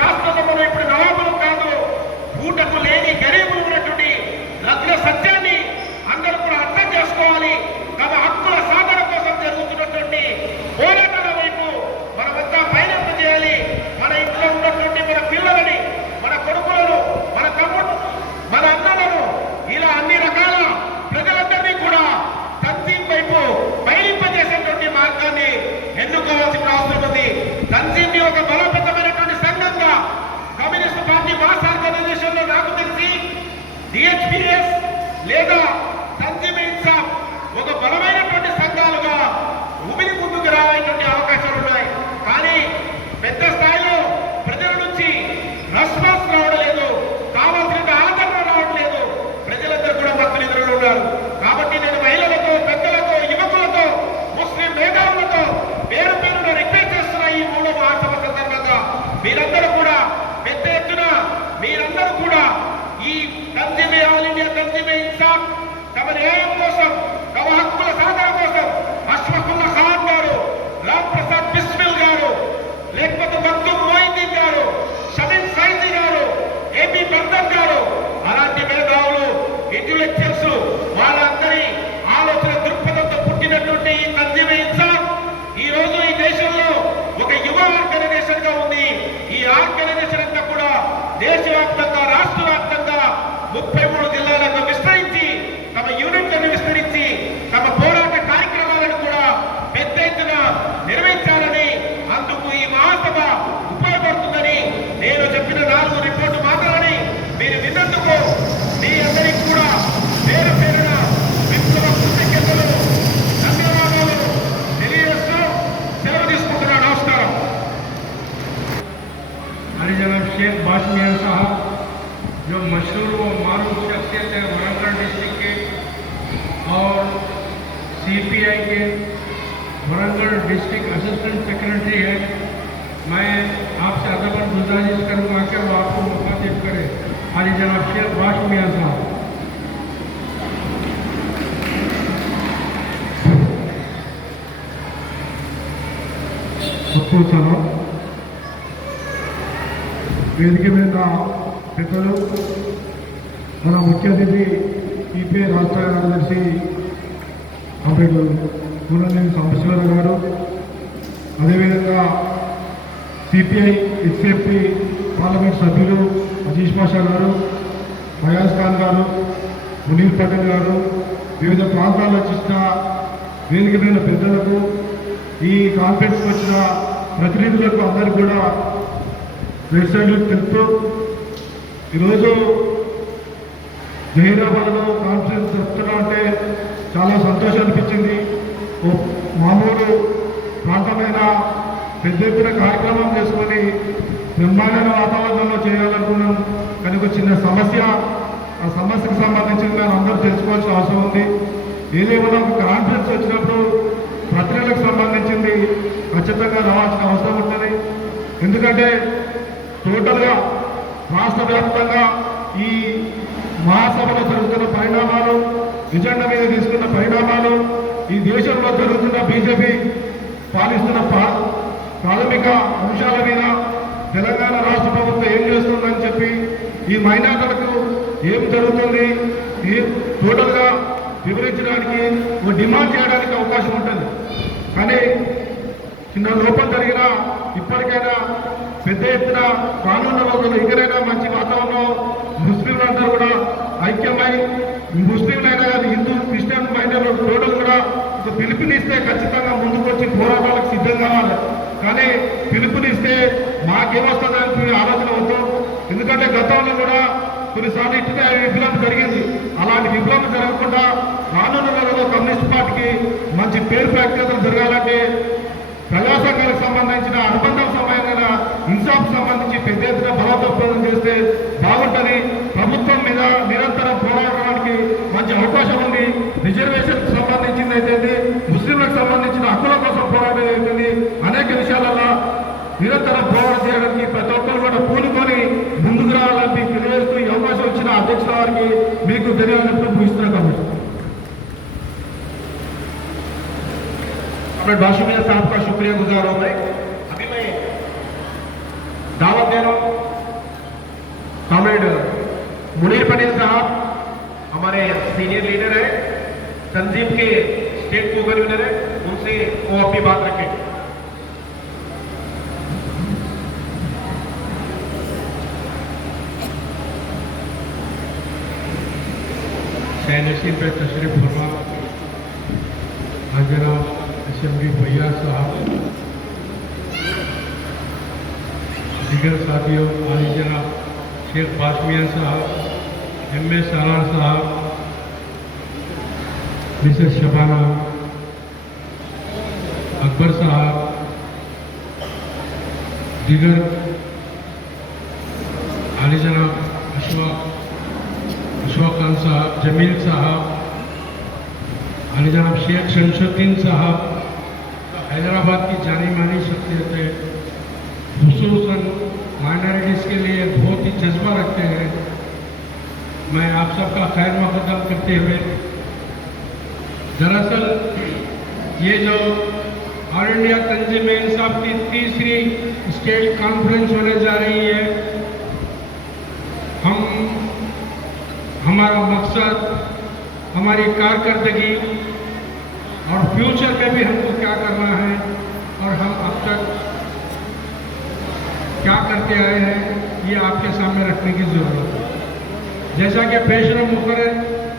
రాష్ట్రంలో మనం ఇప్పుడు నవాబులు కాదు, పూటకు లేని గరీబులు ఉన్నటువంటి నగ్న సత్యాన్ని అందరూ కూడా అర్థం చేసుకోవాలి. తమ హక్కుల సాధన కోసం జరుగుతున్నటువంటి పోరాటాల వైపు మనమంతా పయనం చేయాలి. మన ఇంట్లో ఉన్నటువంటి మన పిల్లలని, మన కొడుకులను, మన తమ్ముడు, మన అన్నలను, ఇలా అన్ని రకాల ప్రజలందరినీ కూడా తంజీం వైపు పయనింపజేసేటువంటి మార్గాన్ని ఎన్నుకోవాల్సిన అవసరం ఉంది. తంజీంని ఒక బలోపేతమైనటువంటి సంఘంగా కమ్యూనిస్ట్ పార్టీ మాస్ ఆర్గనైజేషన్ లో నాకు తెలిసి డిహెచ్పిఎస్ లేదా తంజీమ్ ఇన్సాఫ్ ఒక బలమైనటువంటి సంఘాలుగా ఉమిరి ముందుకు రావాలనేటువంటి అవకాశాలు ఉన్నాయి. కానీ పెద్ద స్థాయిలో ప్రజల నుంచి రెస్పాన్స్ రావడం లేదు, కావాల్సిన ఆదరణ రావడం లేదు. ప్రజలందరూ కూడా భక్తులు ఎదురు ఉన్నారు. కాబట్టి నేను మహిళలతో, పెద్దలతో, యువకులతో, ముస్లిం మేధావులతో పేరు పేరున రిక్వెస్ట్ చేస్తున్న ఈ 3వ మహాసభ సందర్భంగా మీరందరూ కూడా పెద్ద ఎత్తున మీరందరూ కూడా ఈ తంజీమే, ఆల్ ఇండియా తంజీమే ఇన్సాఫ్ తమ న్యాయం కోసం, తమ హక్కుల సాధన కోసం అష్రఫుల్లా ఖాన్ గారు, రామ్ ప్రసాద్ బిస్మిల్ గారు, లేకపోతే మక్తూమ్ మొయిద్దీన్ గారు, షమీన్ సైజీ గారు, ఏపీ బర్దన్ గారు, అలాంటి మేధావులు, ఇంటెలెక్చువల్స్ వాళ్ళందరి ఆలోచన దృక్పథంతో పుట్టినటువంటి ఈ తంజీమే ఇన్సాఫ్ ఈ రోజు ఈ దేశంలో ఒక యువ ఆర్గనైజేషన్ గా ఉంది. ఈ ఆర్గనైజేషన్ అంతా కూడా దేశవ్యాప్తంగా, రాష్ట్ర వ్యాప్తంగా 33 జిల్లాలకు విస్తరించి, తమ యూనిట్లను విస్తరించి, తమ పోరాట కార్యక్రమాలను కూడా పెద్ద ఎత్తున నిర్వహించాలని, అందుకు ఈ మహాసభ ఉపయోగపడుతుందని నేను చెప్పిన 4 రిపోర్టు మాత్రాన్ని మీరు విన్నందుకు మీ అందరికీ కూడా పేరు పేరున విప్లవ కృతజ్ఞతలు, ధన్యవాదాలు తెలియజేస్తూ సెలవు తీసుకుంటున్నాను. నమస్కారం. जनाब शेख बाशमिया साहब जो मशहूर व मारूफ शख्सियत है वरंगल डिस्ट्रिक्ट के और सीपीआई के वरंगल डिस्ट्रिक्ट असिस्टेंट सेक्रेटरी है, मैं आपसे अदबन गुजारिश करूँगा कि वो आपको मुखातिब करें। हाजी जनाब शेख बाशमिया साहब। सबको सलाम। వేదిక మీద పెద్దలు, మన ముఖ్య అతిథి ఈపీఐ రాష్ట్ర కార్యదర్శి కామ్రేడ్ కూననేని సాంబశివరావు గారు, అదేవిధంగా సిపిఐ ఎస్ఎఫ్టీ పార్లమెంట్ సభ్యులు అజీజ్ పాషా గారు, ఫయాజ్ ఖాన్ గారు, మునీర్ పటేల్ గారు, వివిధ ప్రాంతాల్లో వచ్చిన వేదిక మీద పెద్దలకు, ఈ కాన్ఫరెన్స్కి వచ్చిన ప్రతినిధులకు అందరూ కూడా వెబ్సైట్లు తెలుపుతూ, ఈరోజు జహీరాబాద్లో కాన్ఫరెన్స్ జరుపుతున్నా అంటే చాలా సంతోషం అనిపించింది. మామూలు ప్రాంతమైన పెద్ద ఎత్తున కార్యక్రమం చేసుకొని బ్రహ్మాండమైన వాతావరణంలో చేయాలనుకున్నాం. కానీ ఒక చిన్న సమస్య, ఆ సమస్యకు సంబంధించి మనం అందరూ తెలుసుకోవాల్సిన అవసరం ఉంది. ఏదేమన్నా ఒక కాన్ఫరెన్స్ వచ్చినప్పుడు ప్రక్రియలకు సంబంధించింది ఖచ్చితంగా రావాల్సిన అవసరం ఉంటుంది. ఎందుకంటే టోటల్గా రాష్ట్ర వ్యాప్తంగా ఈ మహాసభలో జరుగుతున్న పరిణామాలు, ఎజెండా మీద తీసుకున్న పరిణామాలు, ఈ దేశంలో జరుగుతున్న బీజేపీ పాలిస్తున్న ప్రాథమిక అంశాల మీద తెలంగాణ రాష్ట్ర ప్రభుత్వం ఏం చేస్తుందని చెప్పి, ఈ మైనార్టీలకు ఏం జరుగుతుంది టోటల్గా వివరించడానికి, ఒక డిమాండ్ చేయడానికి అవకాశం ఉంటుంది. కానీ చిన్న లోపం జరిగినా ఇప్పటికైనా పెద్ద ఎత్తున రానున్న రోజులు ఎక్కడైనా మంచి వాతావరణం ముస్లింలందరూ కూడా ఐక్యమై, ముస్లింలైనా కానీ హిందూ క్రిస్టియన్ మైనార్టీ టోటల్ కూడా ఒక పిలుపునిస్తే ఖచ్చితంగా ముందుకు వచ్చి పోరాటాలకు సిద్ధం కావాలి. కానీ పిలుపునిస్తే మాకేమొస్తుందని ఆలోచన వద్దు. ఎందుకంటే గతంలో కూడా కొన్నిసార్లు ఇట్లా విప్లవం జరిగింది. అలాంటి విప్లవం జరగకుండా రానున్న రోజుల్లో కమ్యూనిస్ట్ పార్టీకి మంచి పేరు ప్రఖ్యాతలు జరగాలంటే ప్రజా సంఘాలకు సంబంధించిన అనుబంధం సంబంధించిన ఇన్సాఫ్ సంబంధించి పెద్ద ఎత్తున బలోపేతం చేస్తే బాగుంటుంది. ప్రభుత్వం మీద నిరంతరం పోరాడడానికి మంచి అవకాశం ఉంది. రిజర్వేషన్ సంబంధించింది అయితే, ముస్లింలకు సంబంధించిన హక్కుల కోసం పోరాటం అవుతుంది. అనేక విషయాలలో నిరంతరం పోరాటం చేయడానికి ప్రతి ఒక్కరు కూడా పూనుకొని ముందుకు రావాలని తెలియజేస్తూ ఈ అవకాశం ఇచ్చిన అధ్యక్షుల వారికి మీకు ధన్యవాదాలు ముగిస్తున్నాం. కాబట్టి बाशमिया साहब का शुक्रिया गुजार हूं मैं। अभी मैं दावत दे रहा हूं सीनियर लीडर है, तंजीम के स्टेट को कन्वीनर है, उनसे वो अपनी बात रखें। नशीन पे तशरीफ फरमा जनाब असेंबली भैया साहब, दिगर साथियों, आली जनाब शेख बाशमिया साहब, M.A. सालार साहब, मिसेस शबाना, अकबर साहब, दिगर आली जनाब अशफाक खान साहब, जमील साहब, आली जनाब शेख शमशुद्दीन साहब, हैदराबाद की जानी मानी शख्सियत है, खुसूसन माइनॉरिटीज़ के लिए बहुत ही जज्बा रखते हैं। मैं आप सबका खैर मकदम करते हुए, दरअसल ये जो ऑल इंडिया तंजीम इंसाफ की तीसरी स्टेट कॉन्फ्रेंस होने जा रही है, हमारा मकसद, हमारी कारकर्दगी और फ्यूचर में भी हमको क्या करना है और हम अब तक क्या करते आए हैं, ये आपके सामने रखने की ज़रूरत है। जैसा कि पेशरो मुकर्रर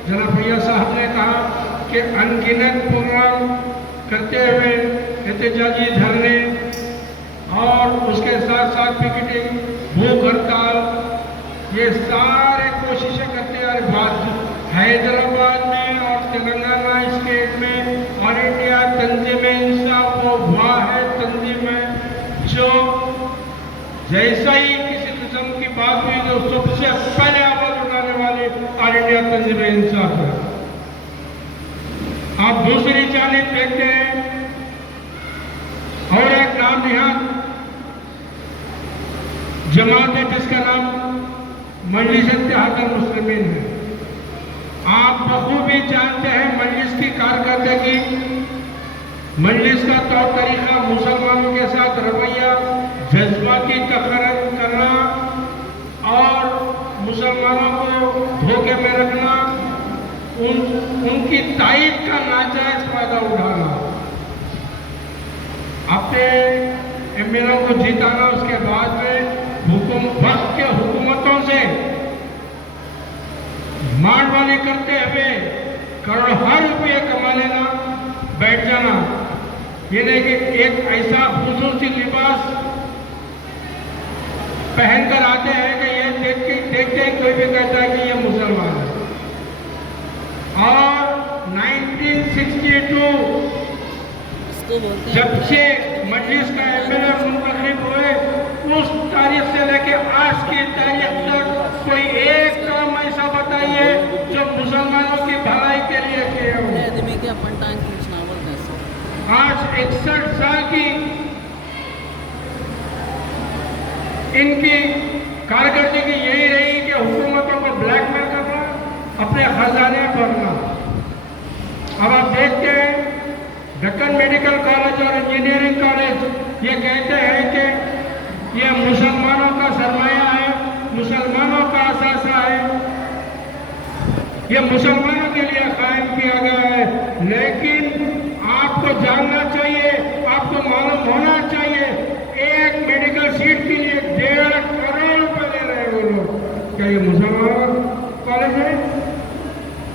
जनाब भैया साहब ने कहा कि अनगिनत प्रोग्राम करते हुए एहतजाजी धरने और उसके साथ साथ पिकेटिंग, भूख हड़ताल, ये सारे कोशिशें करते आ रहे। हैदराबाद में और तेलंगाना स्टेट में ऑल इंडिया तंजीम इंसाफ वो हुआ है तंजीम में जो जैसा ही किसी किस्म की बात हुई तो सबसे पहले आवाज उठाने वाले ऑल इंडिया तंजीम इंसाफ है। आप दूसरी जानिब देखते हैं और एक नाम निहाद जमात है जिसका नाम मजलिस इत्तेहादुल मुस्लिमीन है। आप बखूबी जानते हैं मजलिस की कारकर्दगी, मजलिस का तौर तरीका, मुसलमानों के साथ रवैया, जज्बाती तकरार करना और मुसलमानों को धोखे में रखना, उनकी तायद का नाजायज फायदा उठाना, अपने एमएलए को जिताना, उसके बाद में वक्त के हुकूमतों से मारवाली करते हुए करोड़ों रुपये कमा लेना, बैठ जाना। ये नहीं कि एक ऐसा खुसूसी लिबास पहनकर आते हैं कि ये देखते हैं कोई भी कहता है कि ये मुसलमान है। और 1962 जब से मजलिस का एमएलए मुंतखब हुए, उस तारीख से लेके आज की तारीख तक कोई एक काम ऐसा बताइए जो मुसलमानों की भलाई के लिए किया हो। आज 61 साल की इनकी कारकर्दगी यही रही कि हुकूमतों को ब्लैकमेल करना, अपने खजाने भरना। अब आप देखते हैं दक्कन मेडिकल कॉलेज और इंजीनियरिंग कॉलेज ये कहते हैं कि ये मुसलमानों का सरमाया है, मुसलमानों का असासा है, ये मुसलमानों के लिए कायम किया गया है। लेकिन आपको जानना चाहिए, आपको मालूम होना चाहिए, एक मेडिकल सीट के लिए 1.5 करोड़ रुपए ले रहे हैं वो लोग। क्या ये मुसलमान कॉलेज है?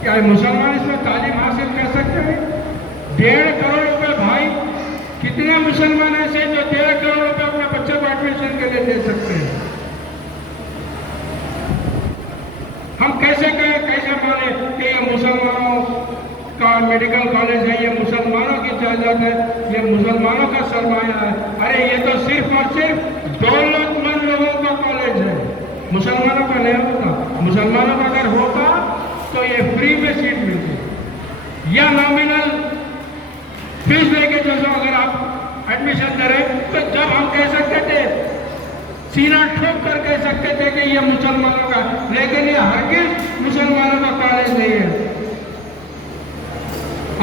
क्या मुसलमान इसमें तालीम हासिल कर सकते हैं? 1.5 करोड़ रुपए भाई, कितने मुसलमान ऐसे जो 1.5 करोड़ रुपए अपने बच्चों को एडमिशन के लिए दे सकते हैं? हम कैसे कहें, कैसे माने कि ये मुसलमानों का मेडिकल कॉलेज है, ये मुसलमानों की जायदाद है, ये मुसलमानों का सरमाया है? अरे ये तो सिर्फ और सिर्फ दौलतमंद लोगों का कॉलेज है, मुसलमानों का नहीं होता। मुसलमानों का अगर होता तो ये फ्री में सीट मिलती या नॉमिनल फीस लेके जैसा अगर आप एडमिशन करें तो जब हम कह सकते थे, सीना ठोक कर कह सकते थे कि ये मुसलमानों का, लेकिन ये हरगिज मुसलमानों का कॉलेज नहीं है।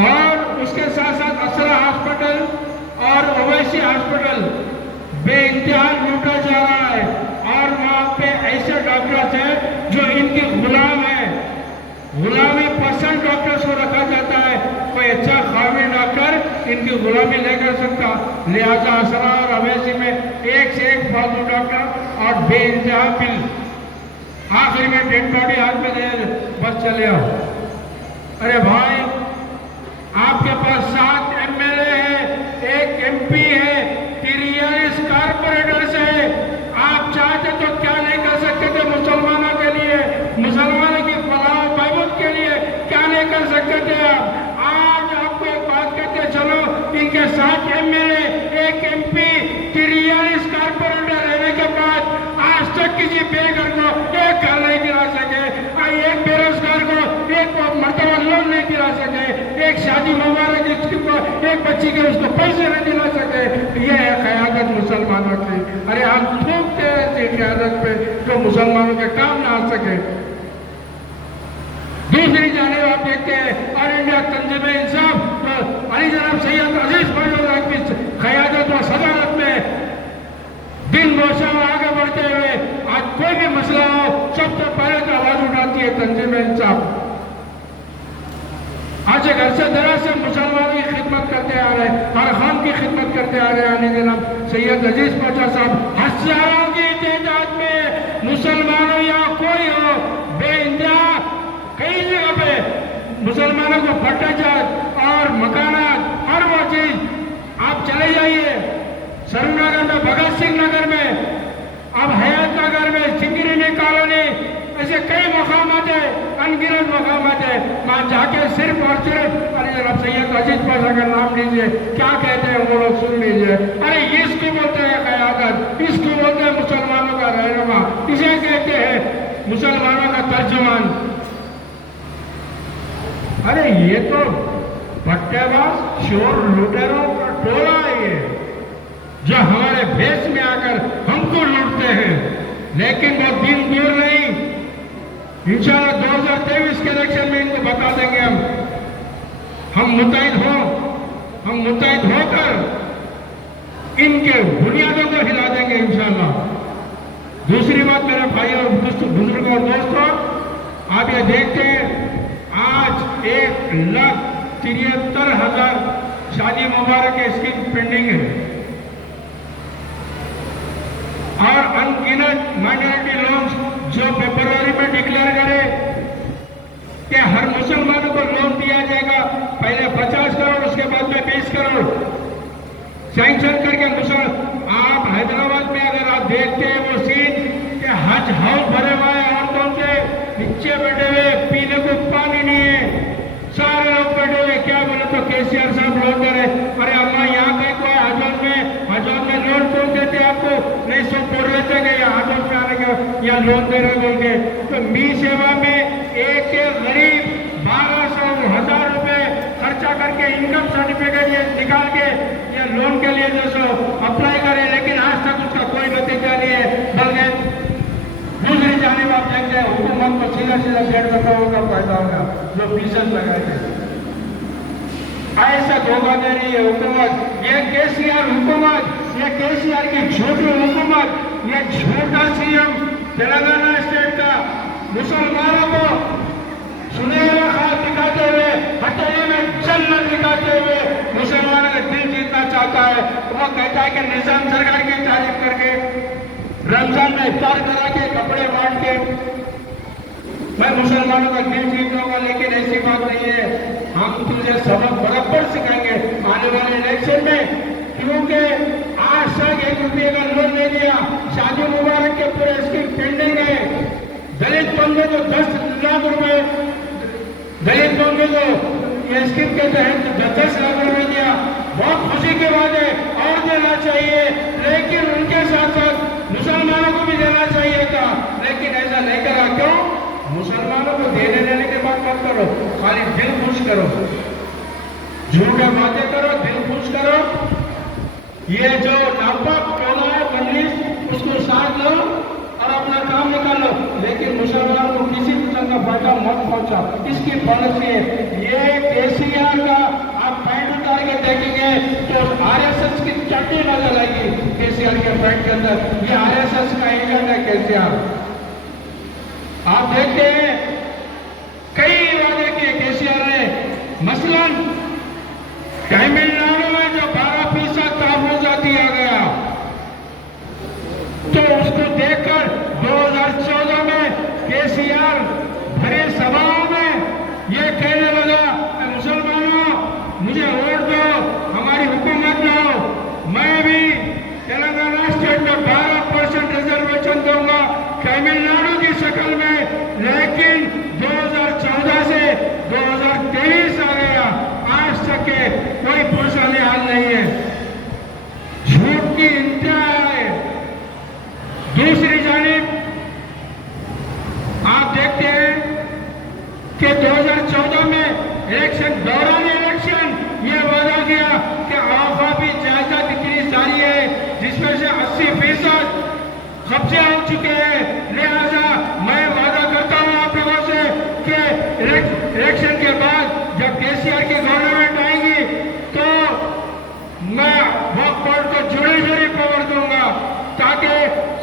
और उसके साथ साथ असरा हॉस्पिटल और ओवैसी हॉस्पिटल बेइंतहा लूटा जा रहा है और वहां पे ऐसे डॉक्टर्स हैं जो इनके गुलाम हैं, गुलामी पसंद की गुलामी नहीं कर सकता। लिहाजा असरा और अवैसी में एक से एक फालतू डॉक्टर और बेइंतहा बिल। आखिर में डेड बॉडी हाथ में दे बस चले आओ। अरे भाई, आपके पास 7 MLA है, 1 MP है, 43 कारपोरेटर्स है। आप चाहते तो क्या नहीं कर सकते थे मुसलमानों के लिए, मुसलमानों की फलाह बहबूद के लिए क्या नहीं कर सकते थे आप? आज आपको एक बात कहते चलो, इनके 7 MLA, 1 MP, 43 कारपोरेटर रहने के बाद आज तक किसी बेघर को एक घर नहीं गिरा सके, एक बेरोजगार को एक मर्तबा लोन नहीं दिला सके, एक शादी मुबारक को एक बच्ची के उसको पैसे नहीं दिला सके। ये है क़यादत मुसलमानों की। अरे हम थूकते हैं ऐसी क़यादत पे जो मुसलमानों के काम ना आ सके। दूसरी जानिब आप देखते हैं ऑल इंडिया तंजीम इंसाफ अली जनाब सैयद अजीज फैज़ल की क़यादत व सदारत में दिन रोशा आगे बढ़ते हुए आज कोई भी मसला हो सबसे पहले तो आवाज उठाती है तंजीम इंसाफ। आज घर से दराज से मुसलमानों की खिदमत करते आ रहे हैं, हर खान की खिदमत करते आ रहे हैं अली जनाब सैयद अजीज पाशा साहब। हजारों की तादाद में मुसलमानों या कोई हो बेइंतहा कई जगह पे मुसलमानों को भट्टाचार और मकानात हर वो चीज आप चले जाइए। सरूनगर में, भगत सिंह नगर में, अब हयात नगर में, सिंगरेनी कॉलोनी, ऐसे कई मकामात है, अनगिनत मकामात है। वहां जाके सिर्फ और सिर्फ अरे जनाब सैयद अजीज पाशा का नाम लीजिए, क्या कहते हैं वो लोग सुन लीजिए। अरे इसको बोलते हैं क़यादत, इसको बोलते हैं मुसलमानों का रहनुमा, इसे कहते हैं मुसलमानों का तर्जुमान। अरे ये तो पट्टेबाज चोर लुटेरों का टोला है ये, जो हमारे भेष में आकर हमको लूटते हैं। लेकिन वो दिन दूर नहीं, इंशाल्लाह 2023 के इलेक्शन में इनको बता देंगे हम मुतहिद होकर इनके बुनियादों को हिला देंगे इंशाल्लाह। दूसरी बात मेरे भाइयों, बुजुर्गों और दोस्तों, आप ये देखते हैं आज 1,73,000 शादी मुबारक के स्कीम पेंडिंग है और अनगिनत माइनॉरिटी लोन्स जो फरवरी में डिक्लेयर करे कि हर मुसलमानों को लोन दिया जाएगा, पहले 50 करोड़ उसके बाद में 20 करोड़ सैंक्शन करके आप हैदराबाद में अगर आप देखते हैं वो सीन कि हज हाउस भरे हुए औरतों के नीचे बैठे हुए, पीने को पानी नहीं है, सारे लोग बैठे हुए। क्या बोले तो केसीआर साहब लोन दे रहे। अरे अम्मा यहाँ कहीं कोई हजों में लोन कौन देते आपको? नहीं, सब बोल रहे थे कि हजों में आने के या लोन दे रहे बोल के। तो मी सेवा में एक गरीब 1200-1000 रुपए खर्चा करके इनकम सर्टिफिकेट ये निकाल के ये लोन के लिए जो सो अप्लाई करे, लेकिन आज तक उसका कोई नतीजा नहीं है। बल्कि दूसरी जानिब आप देखते हैं हुकूमत को सीधा 1.5 करोड़ का फायदा होगा जो फीसद लगाए थे। ऐसा धोखा दे रही है हुकूमत, ये केसीआर हुकूमत, ये केसीआर की झूठी हुकूमत, ये झूठा सीएम तेलंगाना स्टेट का मुसलमानों को सुनहरा ख्वाब दिखाते हुए, हथेली में जन्नत दिखाते हुए मुसलमानों का दिल जीतना चाहता है। वो कहता है कि निजाम सरकार की तारीफ करके, रमजान में इफ्तार करा के, कपड़े बांट के मैं मुसलमानों का दिल जीत लूंगा, लेकिन ऐसी बात नहीं है। हम तुझे सबक बराबर सिखाएंगे आने वाले इलेक्शन में, क्योंकि आज तक 1 रुपये का लोन नहीं दिया, शादी मुबारक के पूरे स्कीम पेंडिंग है। दलित बंधु को 10 लाख रुपए, दलित बंधु को ये स्कीम के तहत 10 लाख रुपए दिया, बहुत खुशी की बात है और देना चाहिए, लेकिन उनके साथ साथ मुसलमानों को भी देना चाहिए था, लेकिन ऐसा नहीं करा। क्यों? मुसलमानों को देने के बाद मत करो, खाली दिल खुश करो, झूठे बातें करो, दिल खुश करो। ये जो नापाक टोला है मंजलिस, उसको साथ लो और अपना काम निकाल लो, लेकिन मुसलमानों को किसी तरह का फायदा मत पहुंचा। इसकी पॉलिसी है। ये केसीआर का आप पैंट उतार के देखेंगे तो आरएसएस की चट्टी नजर आएगी केसीआर के पैंट के अंदर। ये आरएसएस का एजेंट है केसीआर। आप देखते हैं कई वादे किए केसीआर ने, मसलन तमिलनाडु में तो उसको देखकर 2014 में केसीआर भरे सभाओं में ये कहने लगा, मुसलमानों मुझे वोट दो, हमारी हुकूमत लो, मैं भी तेलंगाना स्टेट में 12% रिजर्वेशन दूंगा तमिलनाडु की शक्ल में। लेकिन 2014 से 2023 आ गया, आज तक के कोई पुरस्कार हाल नहीं है। झूठ की इंतहा है। दूसरी जानिब आप देखते हैं कि 2014 में इलेक्शन दौरान ये वादा किया कि आवामी जायदाद इतनी सारी है जिसमें से 80% कब्जे हो चुके हैं। लिहाजा मैं वादा करता हूं आप लोगों से कि इलेक्शन के बाद जब केसीआर की गवर्नमेंट आएगी तो मैं वक्फ बोर्ड को जुडिशरी पावर दूंगा ताकि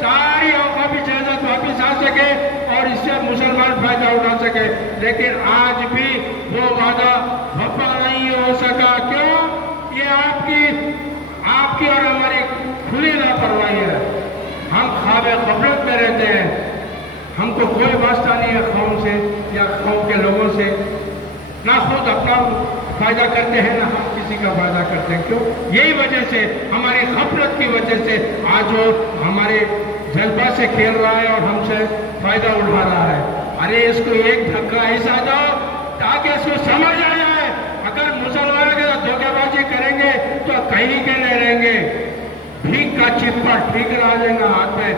सारी आवामी जायदाद वापिस आ सके और इससे मुसलमान फायदा उठा सके। लेकिन आज भी वो वादा वफा नहीं हो सका। क्यों? ये आपकी और हमारी खुली लापरवाही है। हम ख्वाबे गफलत में रहते हैं। हमको कोई वास्ता नहीं है कौम से या कौम के लोगों से। ना खुद अपना फायदा करते हैं ना हम किसी का फायदा करते हैं। क्यों? यही वजह से, हमारी गफलत की वजह से आज वो हमारे जज्बा से खेल रहा है और हमसे फायदा उठा रहा है। अरे इसको एक धक्का ऐसा दो ताकि इसको समझ आ जाए। अगर मुसलमानों के साथ धोखेबाजी करेंगे तो कहीं के नहीं रहेंगे। भीख का चिप्पा ठीक रह जाएगा हाथ में।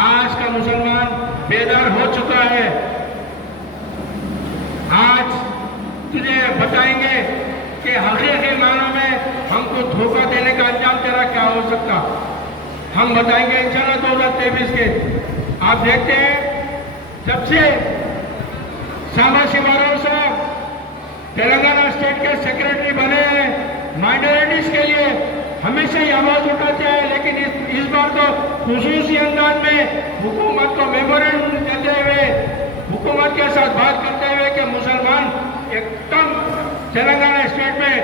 आज का मुसलमान बेदार हो चुका है। आज तुझे बताएंगे कि हकीकी मानों में हमको धोखा देने का अंजाम तेरा क्या हो सकता, हम बताएंगे इंशाल्लाह 2023 के। आप देखते हैं जब से सामा शिवराव साहब तेलंगाना स्टेट के सेक्रेटरी बने हैं, माइनॉरिटीज के लिए हमेशा ही आवाज उठाते हैं। लेकिन इस बार तो खुसूसी अंदाज में हुकूमत को मेमोरेंडम देते हुए, हुकूमत के साथ बात करते हुए कि मुसलमान एकदम तेलंगाना स्टेट में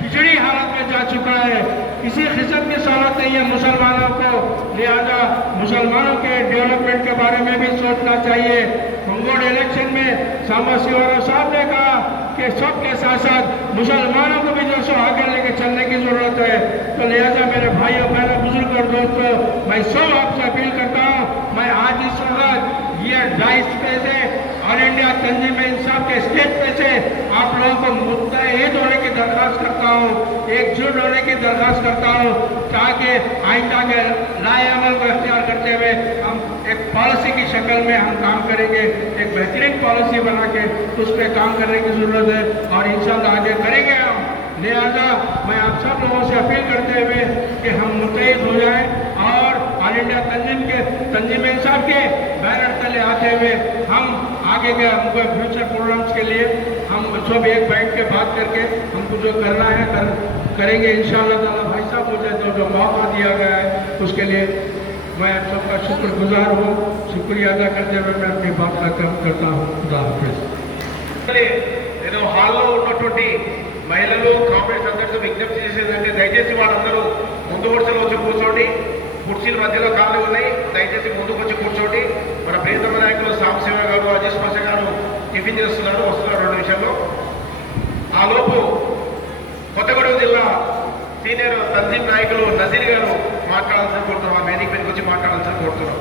पिछड़ी हालत में जा चुका है, किसी किस्म की सहूलत नहीं है मुसलमानों को। लिहाजा मुसलमानों के डेवलपमेंट के बारे में भी सोचना चाहिए। मंगोड़ इलेक्शन में सामा शिवराव साहब ने कहा कि सबके साथ साथ मुसलमानों को भी जो सो आगे लेके चलने की जरूरत है। तो लिहाजा मेरे भाइयों बहनों बुजुर्ग और दोस्तों, मैं सब आपसे अपील करता हूँ। मैं आज इस वक्त ये डाइस पे से ऑल इंडिया तंजीम इंसाफ के स्टेज पे से आप लोगों को मुत्तहिद होने की दरख्वास्त करता हूँ, एकजुट होने की दरख्वास्त करता हूँ ताकि आइंदा के लाए अमल को इख्तियार करते हुए हम एक पॉलिसी की शक्ल में हम काम करेंगे। एक बेहतरीन पॉलिसी बना के उस पर काम करने की जरूरत है और इंशाल्लाह आगे करेंगे हम। लिहाजा मैं आप सब लोगों से अपील करते हुए कि हम मुत्तहिद हो जाएं और ऑल इंडिया तंजीम इंसाफ के बैनर तले आते हुए हम आगे के हमको फ्यूचर प्रोग्राम्स के लिए हम सब एक बैठ के बात करके हमको जो करना है करेंगे इंशाअल्लाह ताला। भाई साहब मुझे तो जो मौका दिया गया है उसके लिए मैं आप सबका शुक्रगुजार हूँ। शुक्रिया अदा करते हुए मैं अपनी बात का काम करता हूँ। खुदा हाफिज। నేను హాల్లో ఉన్నటువంటి మహిళలు కాంగ్రెస్ అందరితో విజ్ఞప్తి చేసేదంటే దయచేసి వాళ్ళందరూ ముందు వరుసలో వచ్చి కూర్చోండి. కుర్చీల మధ్యలో ఖాళీ ఉన్నాయి, దయచేసి ముందుకు వచ్చి కూర్చోండి. మన ప్రియతమ నాయకులు సాంబశివ గారు, అజీజ్ పాషా గారు టిఫిన్ చేస్తున్నారు, వస్తున్నారు 2 నిమిషాల్లో. ఆ లోపు కొత్తగూడెం జిల్లా సీనియర్ తంజీం నాయకులు నజీర్ గారు మాట్లాడాల్సిన కోరుతున్నాం. వేదిక మీదకి వచ్చి మాట్లాడాల్సిన కోరుతున్నాం.